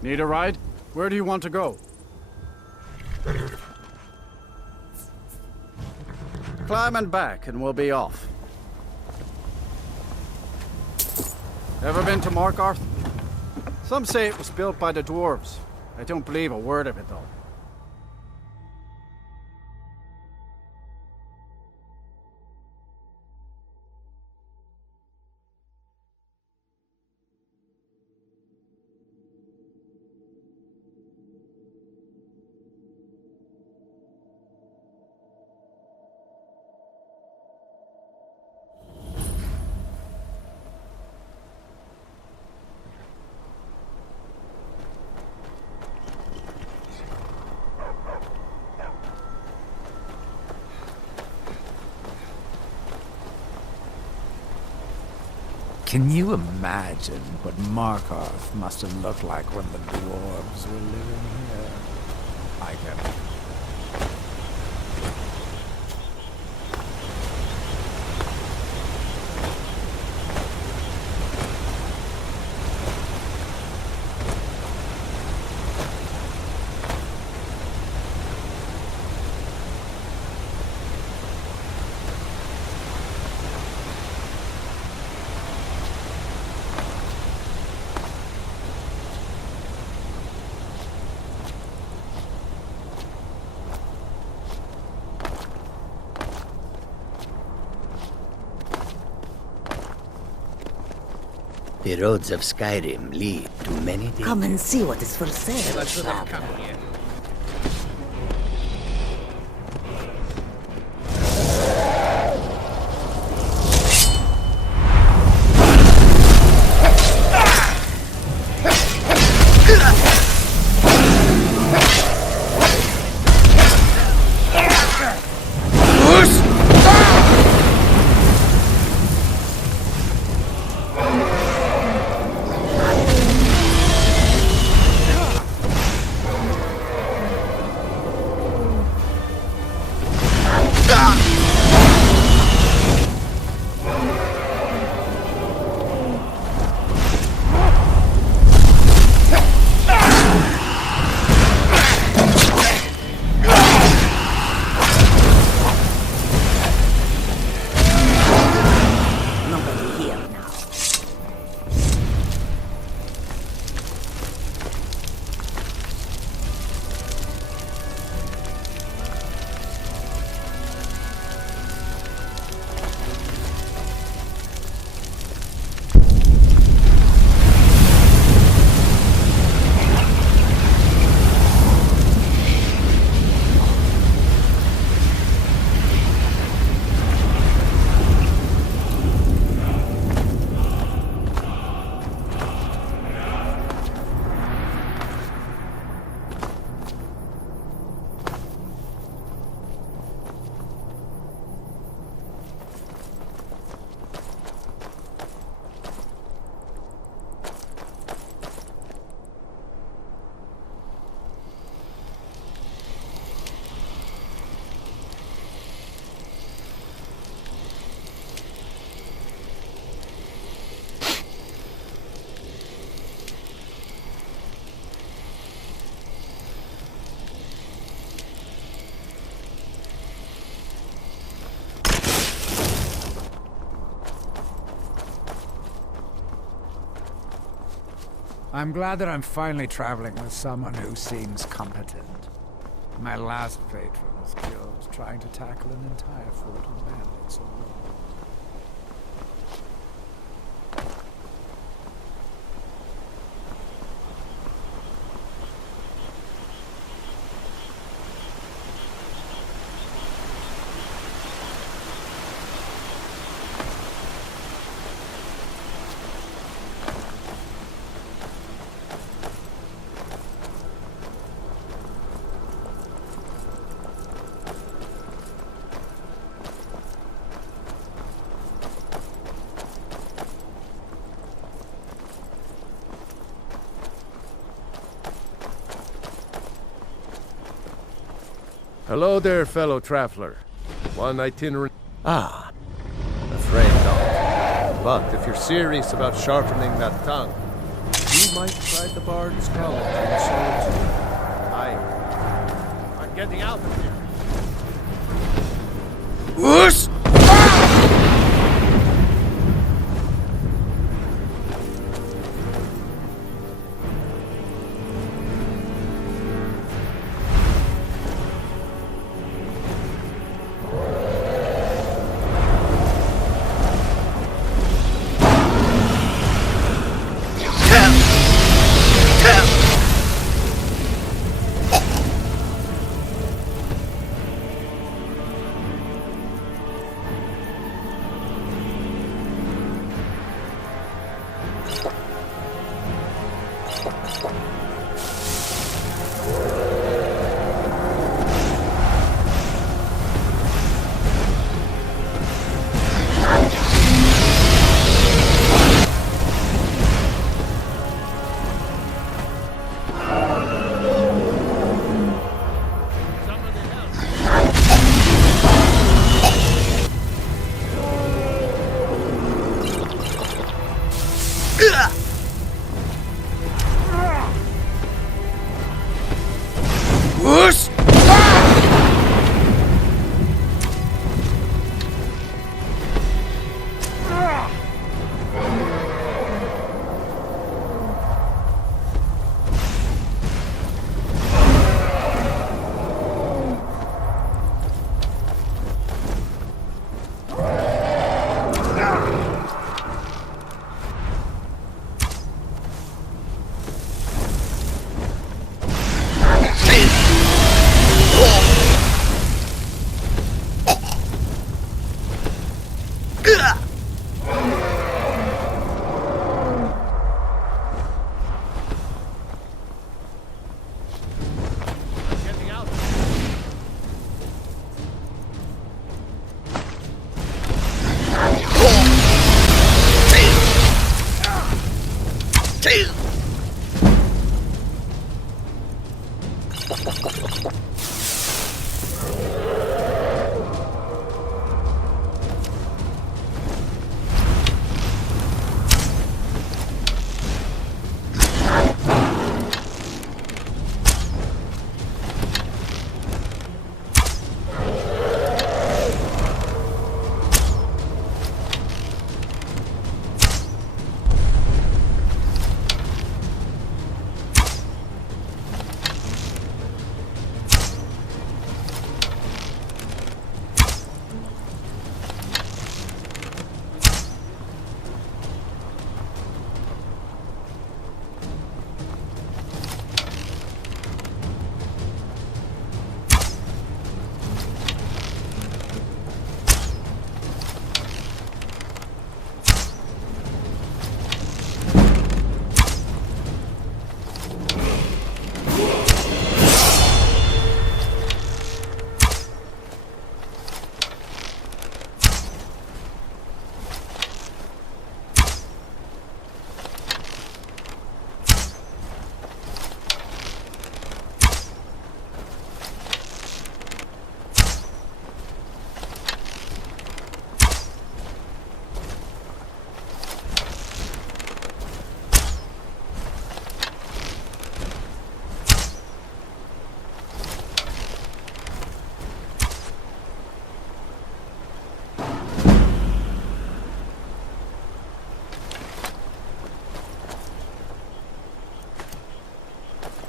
Need a ride? Where do you want to go? Climb and back and we'll be off. Ever been to Morkarth? Some say it was built by the dwarves. I don't believe a word of it though. Can you imagine what Morkarth must have looked like when the dwarves were living here? I can. The roads of Skyrim lead to many dangers. Come and see what is for sale, traveler. I'm glad that I'm finally traveling with someone who seems competent. My last patron was killed trying to tackle an entire fort of bandits alone. Hello there, fellow traveler. One itinerant. Ah, Afraid not. But if you're serious about sharpening that tongue, you might try the Bard's College in Solitude. I'm getting out of here. Whoosh! Whoosh!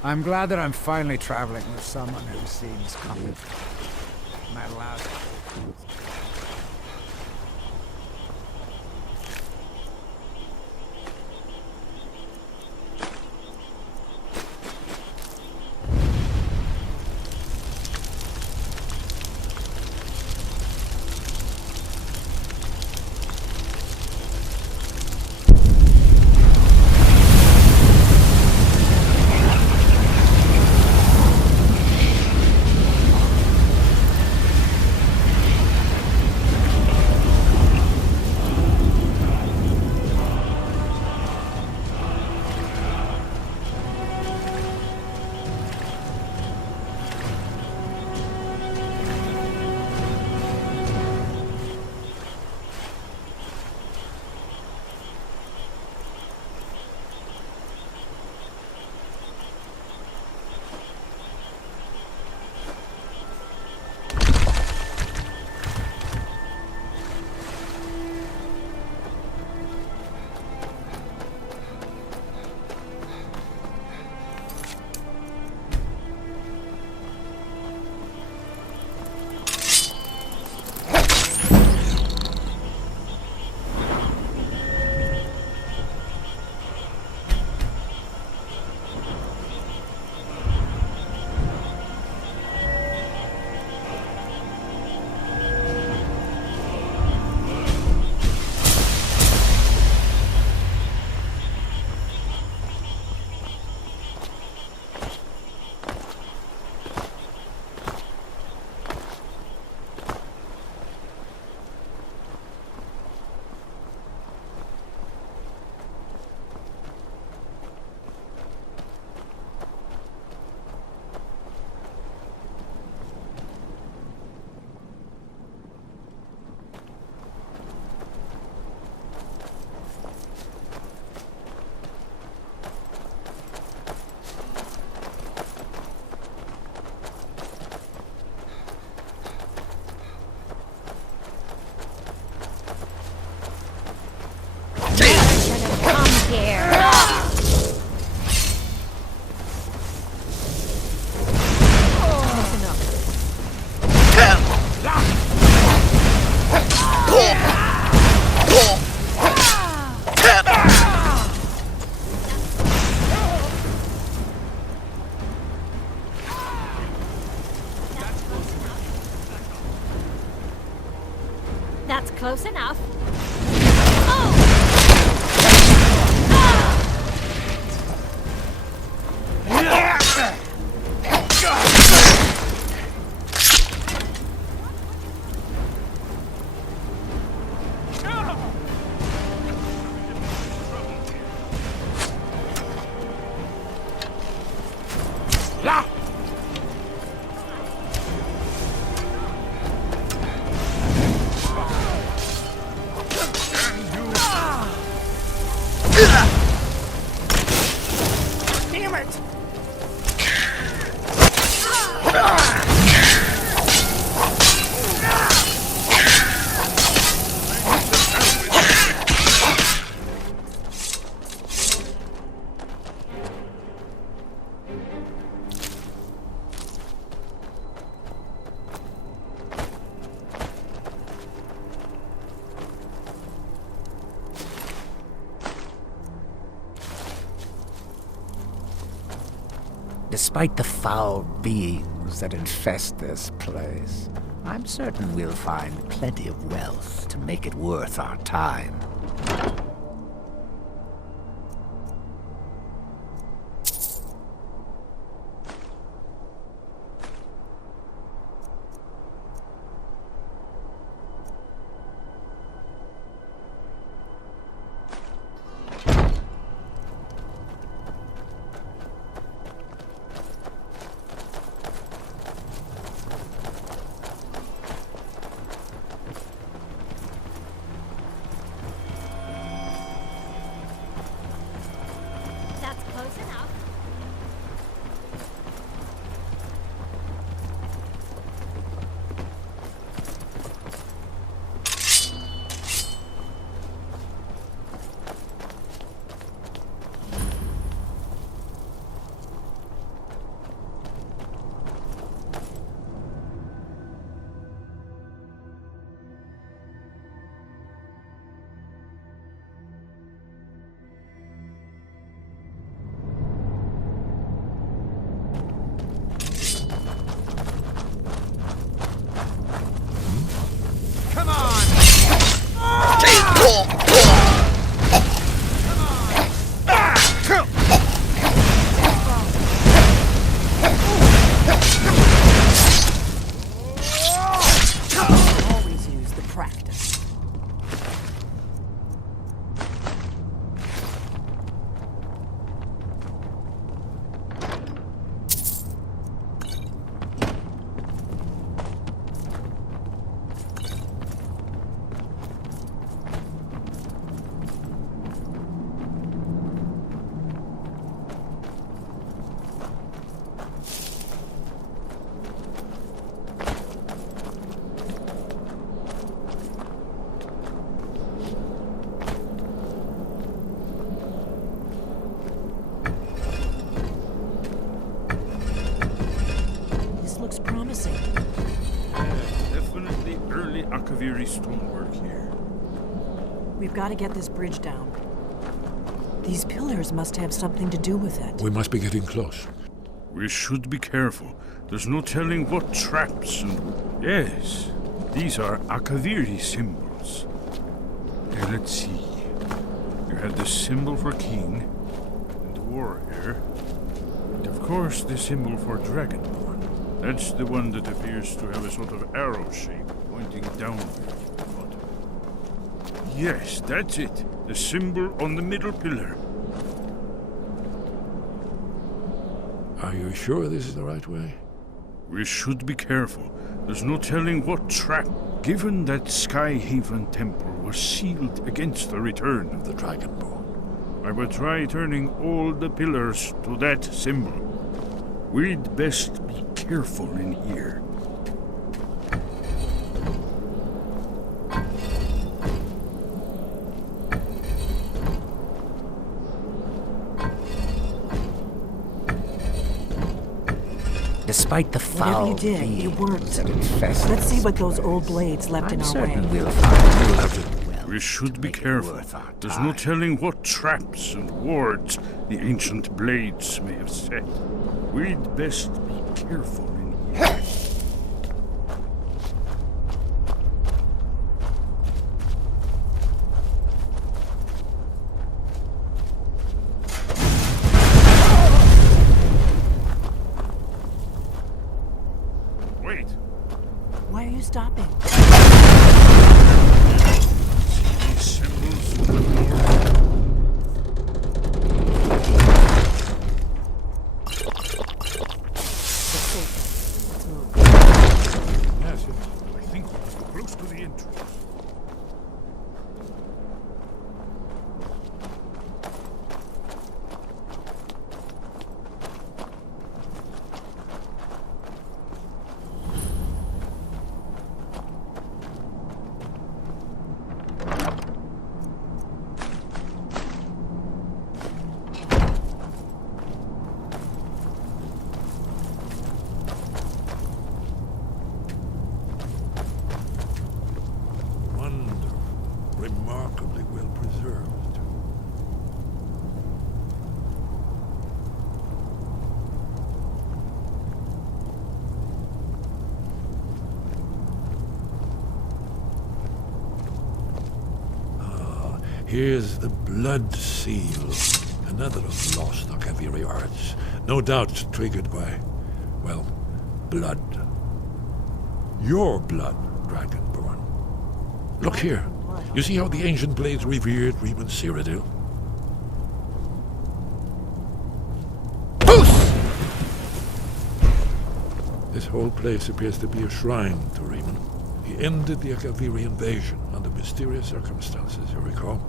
I'm glad that I'm finally traveling with someone who seems competent. My last... close enough. Damn it! Despite the foul beings that infest this place, I'm certain we'll find plenty of wealth to make it worth our time. That's close enough. Always use the practice. This looks promising. Definitely early Akaviri stonework here. We've got to get this bridge down. These pillars must have something to do with it. We must be getting close. We should be careful. There's no telling what traps and... Yes, these are Akaviri symbols. Okay, let's see. You have the symbol for king, and warrior, and of course the symbol for dragonborn. That's the one that appears to have a sort of arrow shape pointing downward. Yes, that's it. The symbol on the middle pillar. Are you sure this is the right way? We should be careful. There's no telling what trap. Given that Skyhaven temple was sealed against the return of the Dragonborn, I will try turning all the pillars to that symbol. We'd best be careful in here. Despite the foul Whatever you did, it beings worked. that infest Let's see this what those old place, blades left in I'm our way. certain we'll find We'll have to... wealth We should to be make it careful. worth our There's time. no telling what traps and wards the ancient blades may have set. We'd best be careful in here. stopping? These symbols more. Let's move. Yes, I think we're close to the entrance. Remarkably well preserved. Here's the blood seal, another of lost Akaviri arts, no doubt triggered by, well, blood. Your blood, Dragonborn. Look here. You see how the ancient blades revered Reman Cyrodiil? This whole place appears to be a shrine to Reman. He ended the Akaviri invasion under mysterious circumstances, you recall?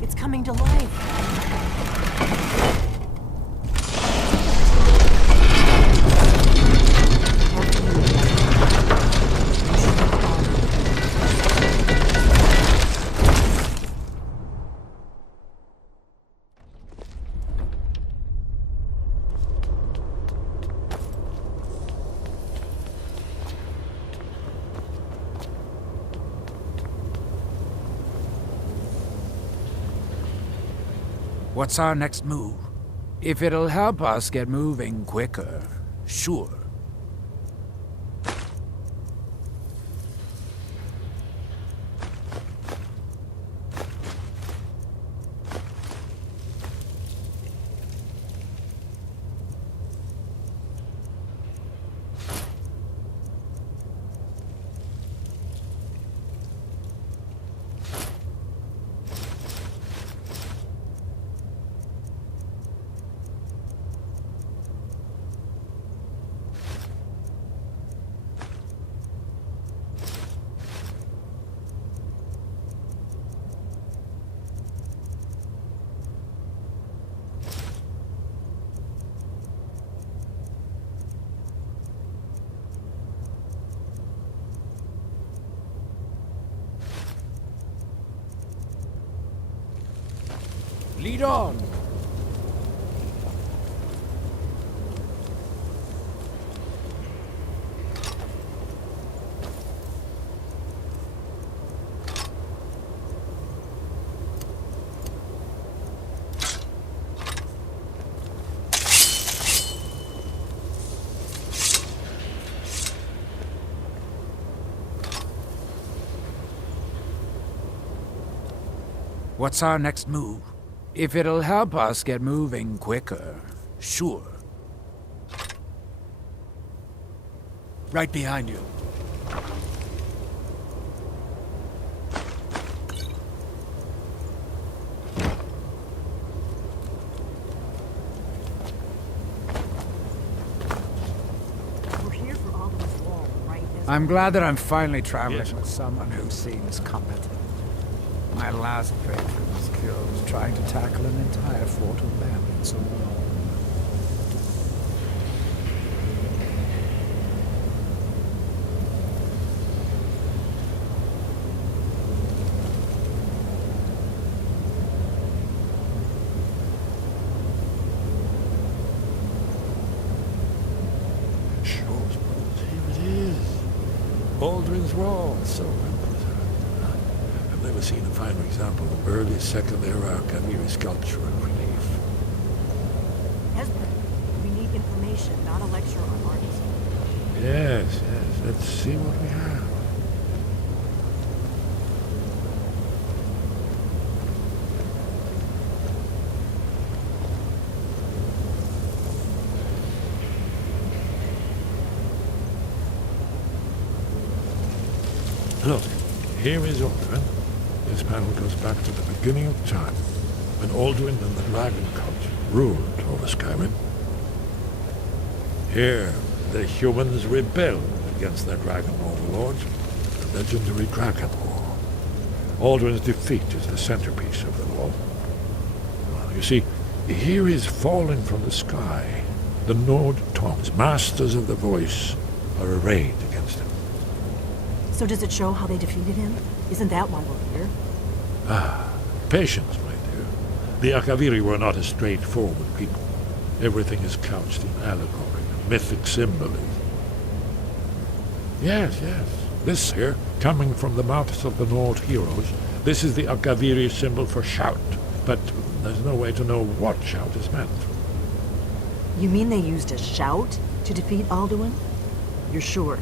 It's coming to life. What's our next move? If it'll help us get moving quicker, sure. Lead on! What's our next move? If it'll help us get moving quicker, sure. Right behind you. We're here for Alden's wall, right? I'm glad that I'm finally traveling Yes. with someone who seems competent. My last patron was killed trying to tackle an entire fort of bandits alone. Here it is. Aldrin's Wall, so well preserved. I've never seen a finer example of early Second Era Kaviri sculpture and relief. Hesper, we need information, not a lecture on artists. Yes. Let's see what we have. Look, here is Alduin. This panel goes back to the beginning of time, when Alduin and the Dragon Cult ruled over Skyrim. Here, the humans rebelled against their dragon overlords, the legendary Dragon War. Alduin's defeat is the centerpiece of them all. Well, you see, here is fallen from the sky. The Nord Tongs, masters of the voice, are arrayed against him. So does it show how they defeated him? Isn't that why we're here? Ah, patience, my dear. The Akaviri were not a straightforward people. Everything is couched in allegory and mythic symbolism. Yes. This here, coming from the mouths of the Nord heroes, this is the Akaviri symbol for shout. But there's no way to know what shout is meant. You mean they used a shout to defeat Alduin? You're sure?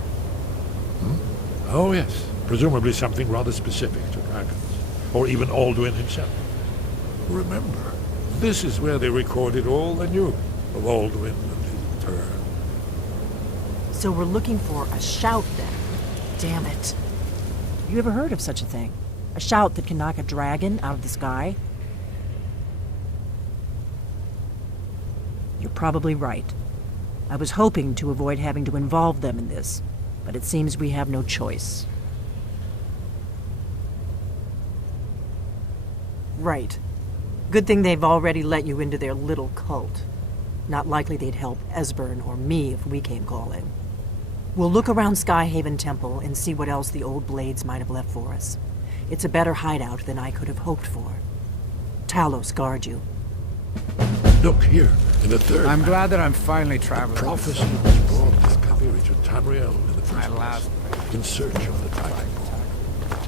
Oh, yes. Presumably something rather specific to dragons. Or even Alduin himself. Remember, this is where they recorded all they knew of Alduin and his turn. So we're looking for a shout then. Damn it. You ever heard of such a thing? A shout that can knock a dragon out of the sky? You're probably right. I was hoping to avoid having to involve them in this, but it seems we have no choice. Right. Good thing they've already let you into their little cult. Not likely they'd help Esbern or me if we came calling. We'll look around Skyhaven Temple and see what else the old blades might have left for us. It's a better hideout than I could have hoped for. Talos guard you. Look here, in the third I'm map, glad that I'm finally traveling. prophecy was brought by Akaviri to Tamriel in the My first last place, in search of the Dragon Ball.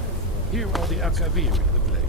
Here are the Akaviri, the blades.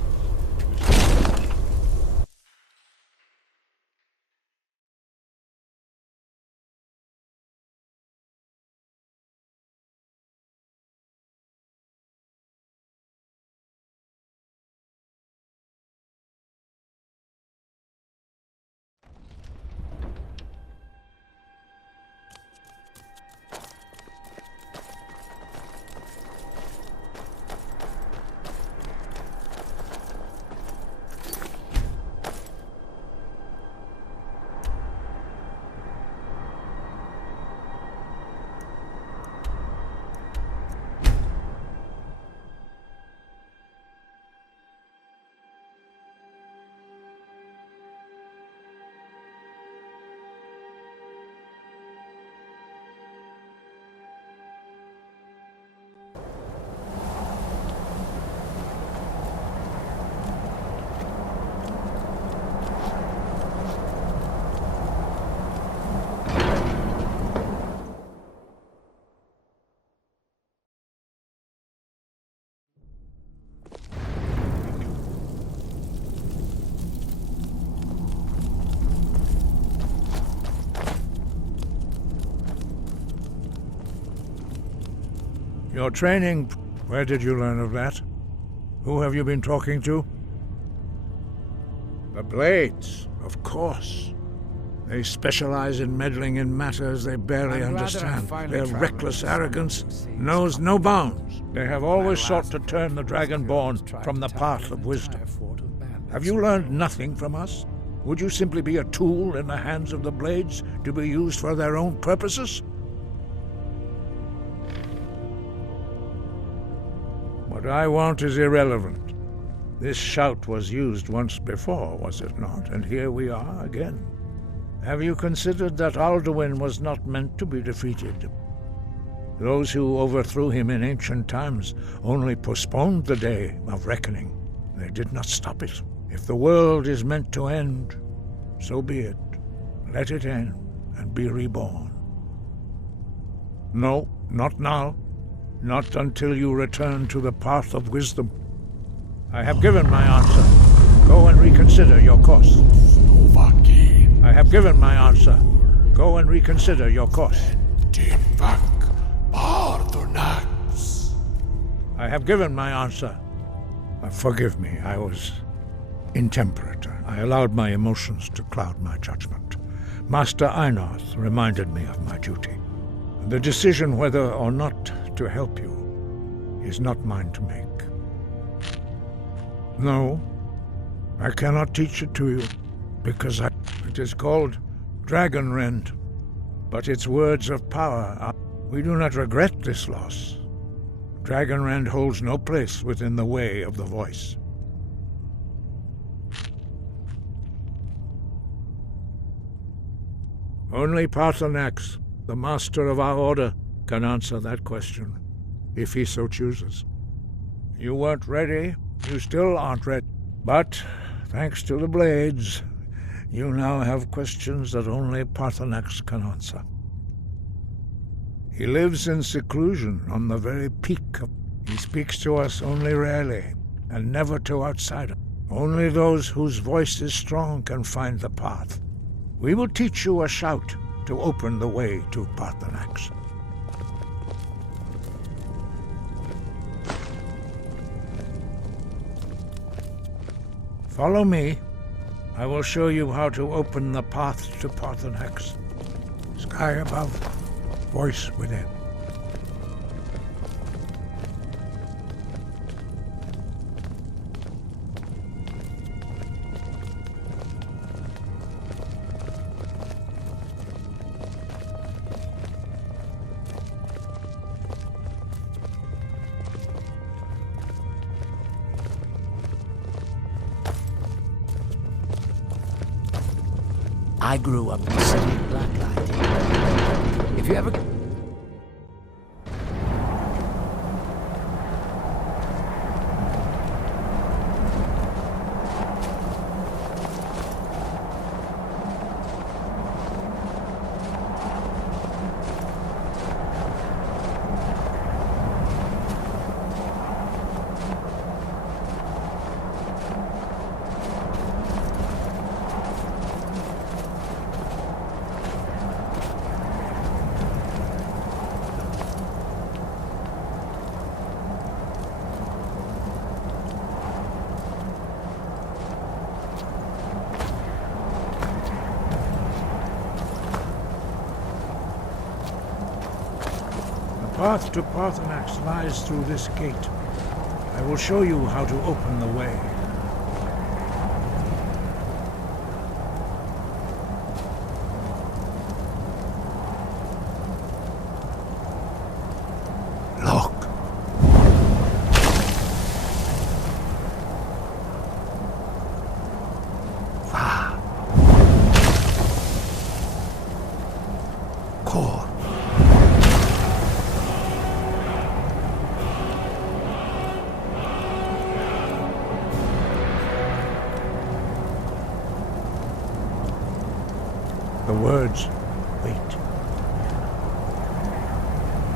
Your training, where did you learn of that? Who have you been talking to? The Blades, of course. They specialize in meddling in matters they barely understand. Their reckless arrogance knows no bounds. They have always sought to turn the Dragonborn from the path of wisdom. Have you learned nothing from us? Would you simply be a tool in the hands of the Blades to be used for their own purposes? What I want is irrelevant. This shout was used once before, was it not? And here we are again. Have you considered that Alduin was not meant to be defeated? Those who overthrew him in ancient times only postponed the day of reckoning. They did not stop it. If the world is meant to end, so be it. Let it end and be reborn. No, not now. Not until you return to the path of wisdom. I have given my answer. Go and reconsider your course. I have given my answer. Go and reconsider your course. I have given my answer. Forgive me, I was intemperate. I allowed my emotions to cloud my judgment. Master Einarth reminded me of my duty. The decision whether or not to help you is not mine to make. No, I cannot teach it to you, because it is called Dragon Rend, but its words of power are... We do not regret this loss. Dragon Rend holds no place within the way of the voice. Only Paarthurnax, the master of our order, can answer that question, if he so chooses. You weren't ready, you still aren't ready, but, thanks to the blades, you now have questions that only Paarthurnax can answer. He lives in seclusion on the very peak of... He speaks to us only rarely, and never to outsiders. Only those whose voice is strong can find the path. We will teach you a shout to open the way to Paarthurnax. Follow me. I will show you how to open the path to Paarthurnax. Sky above, voice within. I grew up in the city of Blacklight. If you ever... The path to Paarthurnax lies through this gate. I will show you how to open the way. Look. Va. Kor. The words, wait.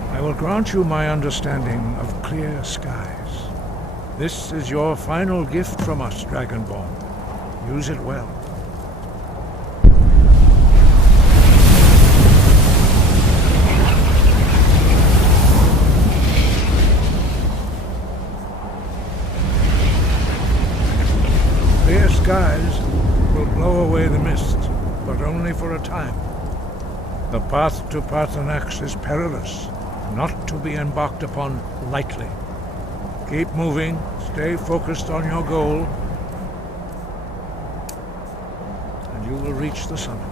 I will grant you my understanding of clear skies. This is your final gift from us, Dragonborn. Use it well. Clear skies will blow away the mist, but only for a time. The path to Paarthurnax is perilous, not to be embarked upon lightly. Keep moving, stay focused on your goal, and you will reach the summit.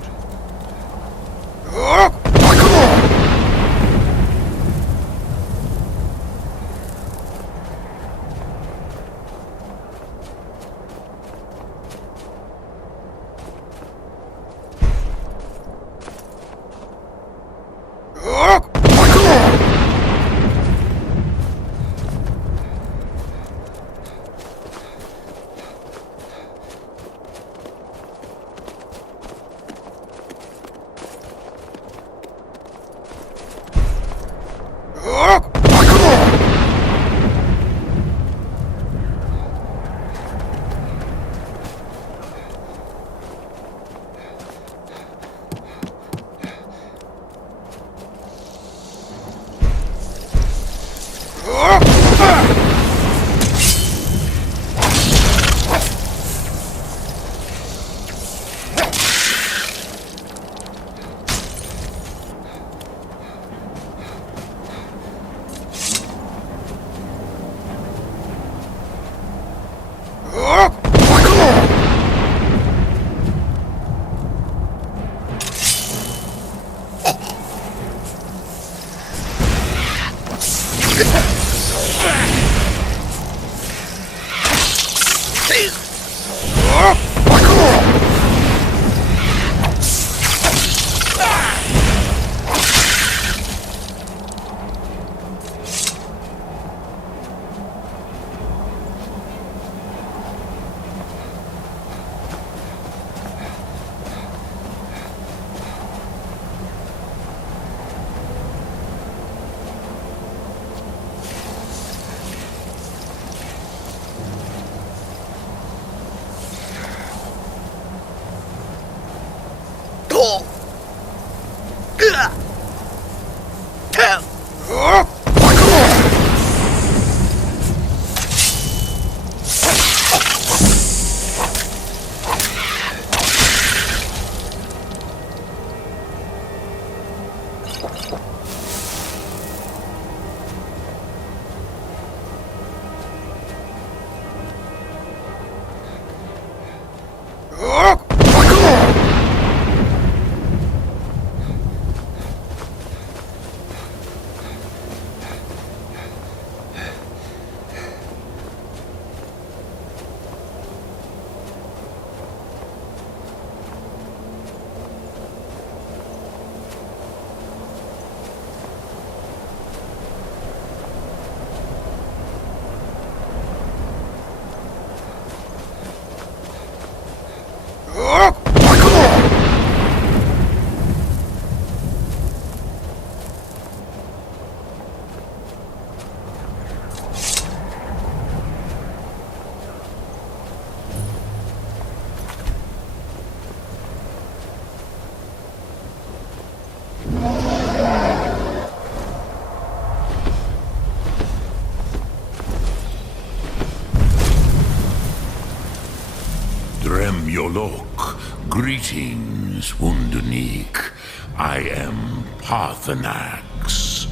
Yolok, greetings, Wundunik. I am Parthenax.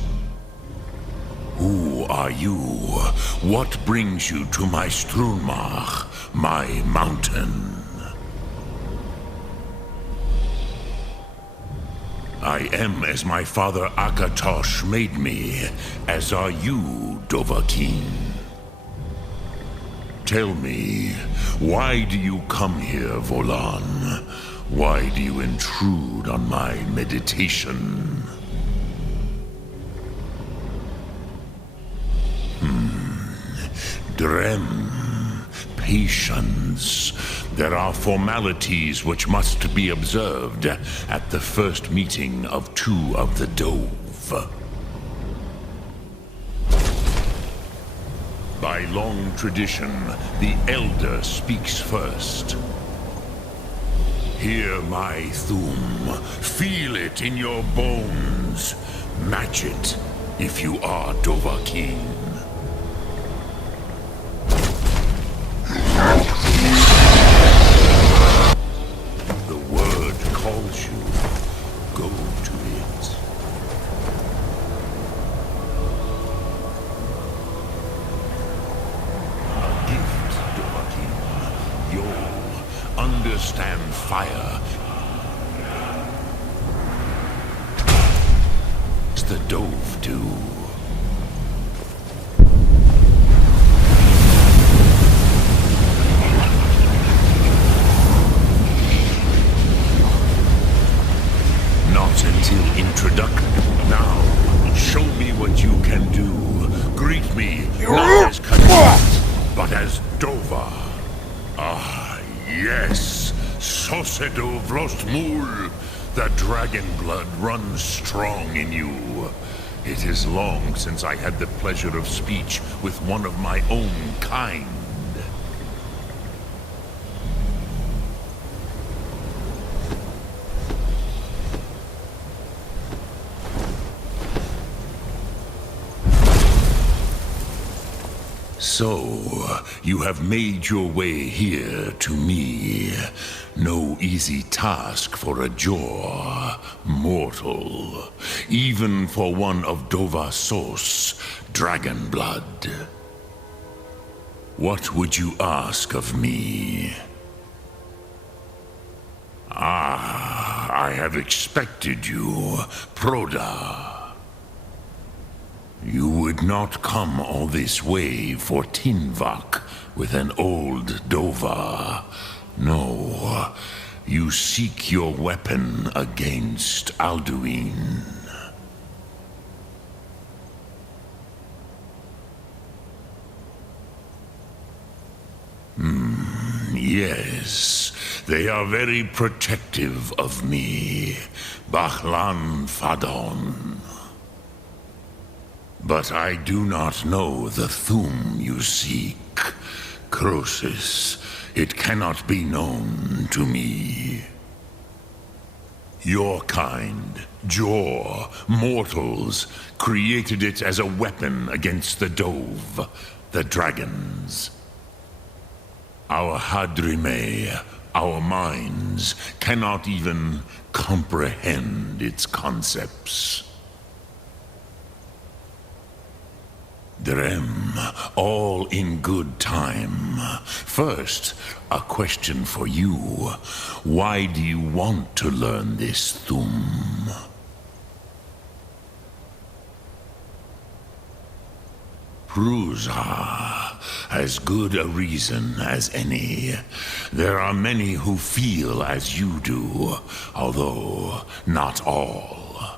Who are you? What brings you to my Strunmach, my mountain? I am as my father Akatosh made me, as are you, Dovahkiin. Tell me, why do you come here, Volan? Why do you intrude on my meditation? Drem, patience. There are formalities which must be observed at the first meeting of two of the Dove. By long tradition, the Elder speaks first. Hear my Thum. Feel it in your bones. Match it if you are Dovahkiin. The word calls you. Go to it. Understand fire. It's the Dove do. Not until introduction. Now, show me what you can do. Greet me not as Khajiit, but as Dova. Ah, yes. Sosedo Vrostmul. The dragon blood runs strong in you. It is long since I had the pleasure of speech with one of my own kind. So, you have made your way here to me. No easy task for a Jor, mortal. Even for one of Dovasos, dragon blood. What would you ask of me? Ah, I have expected you, Proda. You would not come all this way for Tinvak with an old Dova. No, you seek your weapon against Alduin. Yes, they are very protective of me, Bachlan Fadon. But I do not know the Thum you seek, Croesus. It cannot be known to me. Your kind, Jor, mortals, created it as a weapon against the Dove, the dragons. Our Hadrime, our minds, cannot even comprehend its concepts. Drem, all in good time. First, a question for you. Why do you want to learn this Thum? Prusa, as good a reason as any. There are many who feel as you do, although not all.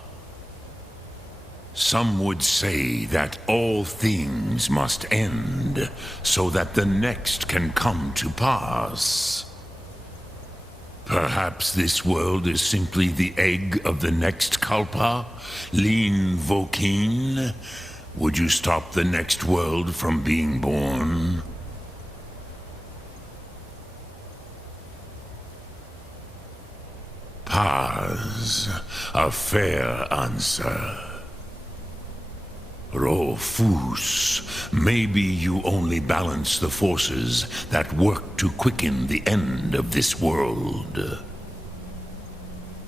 Some would say that all things must end, so that the next can come to pass. Perhaps this world is simply the egg of the next Kalpa, Lin Vokin. Would you stop the next world from being born? Paz, a fair answer. Rofus, maybe you only balance the forces that work to quicken the end of this world.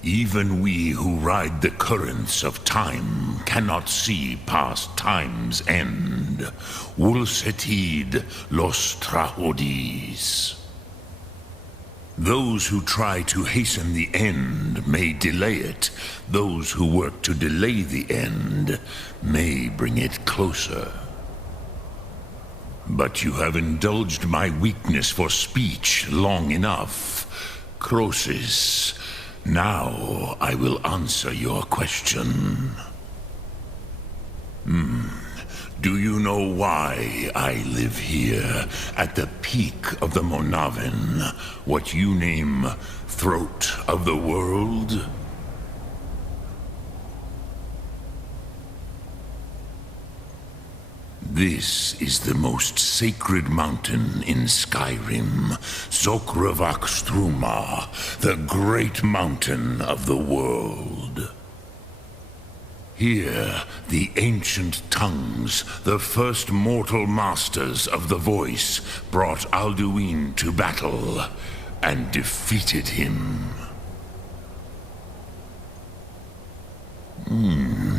Even we who ride the currents of time cannot see past time's end. Wulsetid los trahodis. Those who try to hasten the end may delay it. Those who work to delay the end may bring it closer. But you have indulged my weakness for speech long enough. Croesus, now I will answer your question. Do you know why I live here, at the peak of the Monavin, what you name Throat of the World? This is the most sacred mountain in Skyrim, Zokravak Struma, the great mountain of the world. Here, the ancient tongues, the first mortal masters of the voice, brought Alduin to battle and defeated him.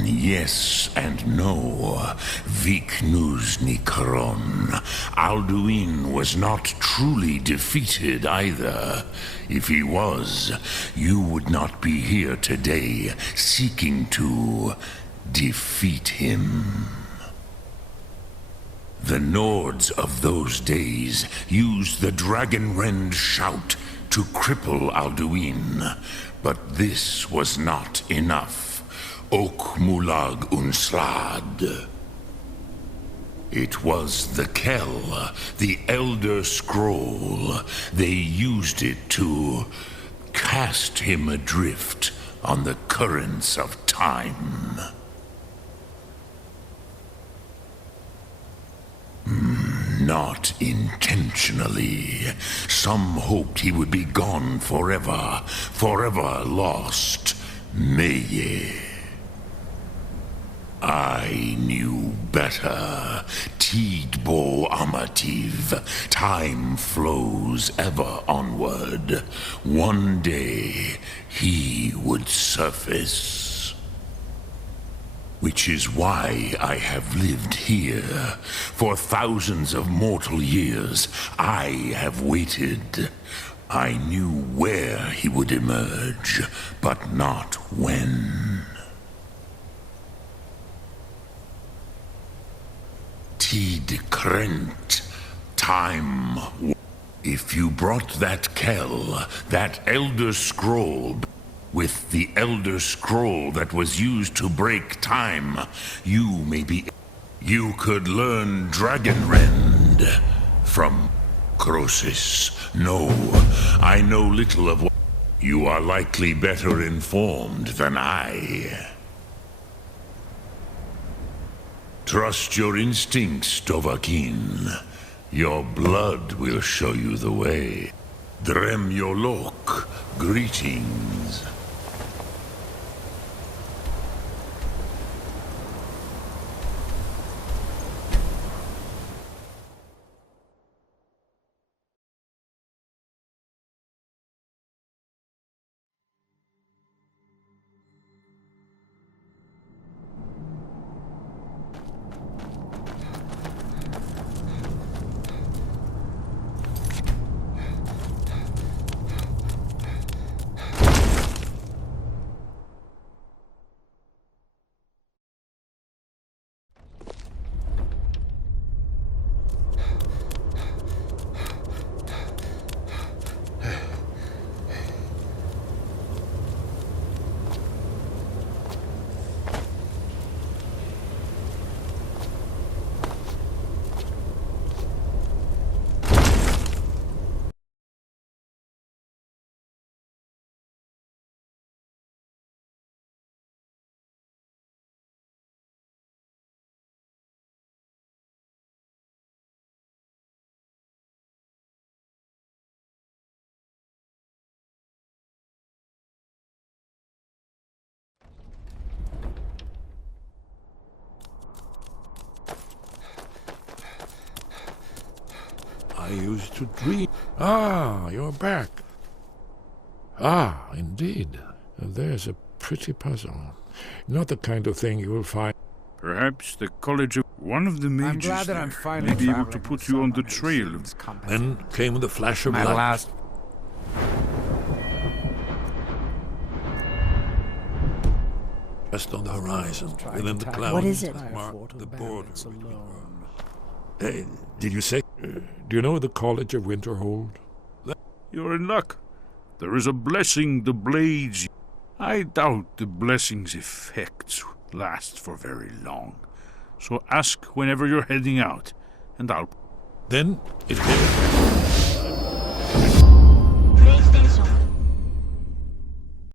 Yes and no. Viknus Nikaron. Alduin was not truly defeated either. If he was, you would not be here today seeking to defeat him. The Nords of those days used the Dragonrend shout to cripple Alduin, but this was not enough. Ok Mulag Unslad. It was the Kell, the Elder Scroll. They used it to cast him adrift on the currents of time. Not intentionally. Some hoped he would be gone forever, forever lost. Meye. I knew better. Tidbo Amativ. Time flows ever onward. One day, he would surface. Which is why I have lived here. For thousands of mortal years, I have waited. I knew where he would emerge, but not when. Tid Krent, time. If you brought that Kell, that Elder Scroll, with the Elder Scroll that was used to break time, you could learn Dragonrend from Crosis. No, I know little of what... You are likely better informed than I. Trust your instincts, Dovahkiin. Your blood will show you the way. Drem Yolok, greetings. I used to dream. Ah, you're back. Ah, indeed. There's a pretty puzzle. Not the kind of thing you will find. Perhaps the College of... One of the mages I'm glad that I'm there finally may be able to traveling put with you on the someone who trail. seems competent. Then came the flash of My light. last... Just on the horizon, within the clouds. What is it? Marked the border. Alone. Did you say? Do you know the College of Winterhold? You're in luck. There is a blessing the blades... I doubt the blessing's effects last for very long. So ask whenever you're heading out, and I'll... Then it came.